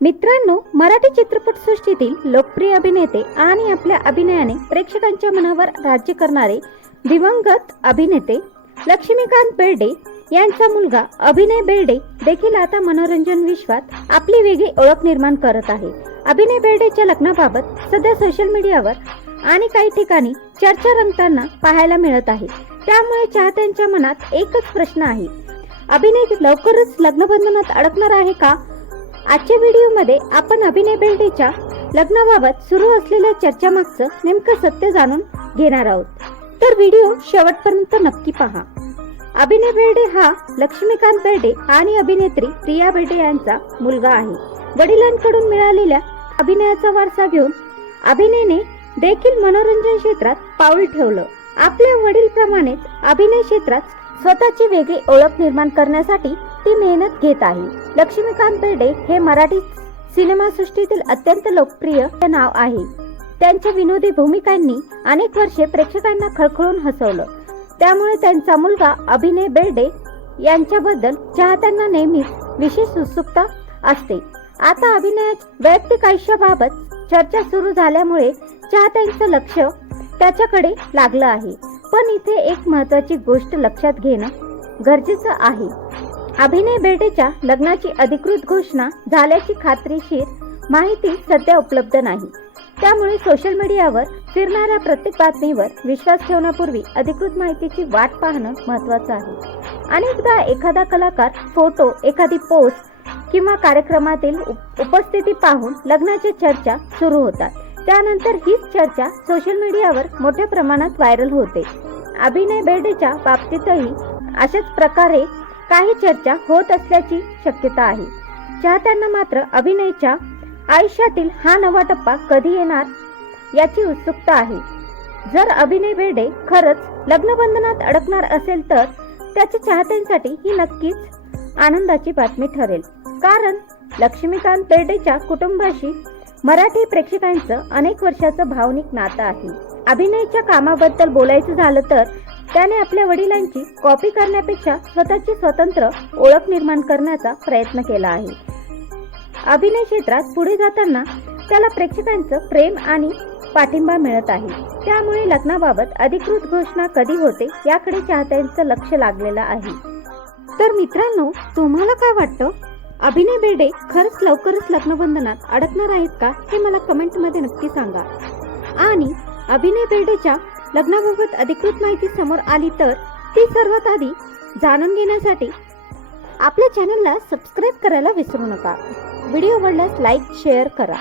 मित्रांनो, मराठी चित्रपटसृष्टीतील लोकप्रिय अभिनेते आणि आपल्या अभिनयाने प्रेक्षकांच्या मनावर राज्य करणारे दिवंगत अभिनेते लक्ष्मीकांत बेर्डे यांचा मुलगा अभिनय बेर्डे देखील आता मनोरंजन विश्वात आपली वेगळी ओळख निर्माण करत आहे. अभिनय बेर्डेच्या लग्नाबाबत सध्या सोशल मीडियावर आणि काही ठिकाणी चर्चा रंगताना पाहायला मिळत आहे. त्यामुळे चाहत्यांच्या मनात एकच प्रश्न आहे, अभिनय लवकरच लग्नबंधनात अडकणार आहे का? आजच्या व्हिडिओमध्ये आपण अभिनय बेर्डेच्या लग्नाबाबत सुरू असलेल्या चर्चामागचं नेमकं सत्य जाणून घेणार आहोत. तर व्हिडिओ शेवटपर्यंत नक्की पहा. अभिनय बेर्डे हा लक्ष्मीकांत बेर्डे आणि अभिनेत्री प्रिया बेर्डे यांचा मुलगा आहे. वडिलांकडून मिळालेल्या अभिनयाचा वारसा घेऊन अभिनयने देखील मनोरंजन क्षेत्रात पाऊल ठेवलं. आपल्या वडीलप्रमाणेच अभिनय क्षेत्रात स्वतःची वेगळी ओळख निर्माण करण्यासाठी ती मेहनत घेत आहे. लक्ष्मीकांत बेर्डे हे मराठी सिनेमासृष्टीतील अत्यंत लोकप्रिय नाव आहे. त्यांच्या विनोदी भूमिकांनी अनेक वर्षे प्रेक्षकांना खळखळून हसवलं. त्यामुळे त्यांचा मुलगा अभिनय बेर्डे यांच्याबद्दल चाहत्यांना नेहमीच विशेष उत्सुकता असते. आता अभिनयाच्या वैयक्तिक आयुष्याबाबत चर्चा सुरू झाल्यामुळे चाहत्यांचं लक्ष त्याच्याकडे लागलं आहे. पण इथे एक महत्त्वाची गोष्ट लक्षात घेणं गरजेचं आहे. अभिनय बेर्डेच्या लग्नाची अधिकृत घोषणा झाल्याची खात्रीशीर माहिती सध्या उपलब्ध नाही. त्यामुळे सोशल मीडियावर फिरणाऱ्या प्रत्येक बातमीवर विश्वास ठेवण्यापूर्वी अधिकृत माहितीची वाट पाहणं महत्त्वाचं आहे. अनेकदा एखादा कलाकार फोटो, एखादी पोस्ट किंवा कार्यक्रमातील उपस्थिती पाहून लग्नाच्या चर्चा सुरू होतात. त्यानंतर हीच चर्चा सोशल मीडियावर मोठ्या प्रमाणात व्हायरल होते. अभिनय बेर्डेच्या बाबतीतही अशाच प्रकारे काही चर्चा होत असल्याची शक्यता आहे. चाहत्यांना मात्र अभिनयच्या आयुष्यातील हा नवा टप्पा कधी येणार याची उत्सुकता आहे. जर अभिनय बेर्डे खरंच लग्नबंधनात अडकणार असेल तर त्याच्या चाहत्यांसाठी ही नक्कीच आनंदाची बातमी ठरेल. कारण लक्ष्मीकांत बेर्डेच्या कुटुंबाशी मराठी प्रेक्षकांचं अनेक वर्षाचं भावनिक नातं आहे. अभिनयच्या कामाबद्दल बोलायचं झालं तर त्याने आपल्या वडिलांची कॉपी करण्यापेक्षा स्वतःची स्वतंत्र ओळख निर्माण करण्याचा प्रयत्न केला आहे. अभिनय क्षेत्रात पुढे जाताना त्याला प्रेक्षकांचं प्रेम आणि पाठिंबा मिळत आहे. त्यामुळे लग्नाबाबत अधिकृत घोषणा कधी होते याकडे चाहत्यांचं लक्ष लागलेलं आहे. तर मित्रांनो, तुम्हाला काय वाटतं? अभिनय बेर्डे खरंच लवकरच लग्नबंधनात अडकणार आहेत का? हे मला कमेंटमध्ये नक्की सांगा. आणि अभिनय बेर्डेच्या लग्नाबाबत अधिकृत माहिती समोर आली तर ती सर्वात आधी जाणून घेण्यासाठी आपल्या चॅनलला सबस्क्राईब करायला विसरू नका. व्हिडिओ आवडल्यास लाईक, शेअर करा.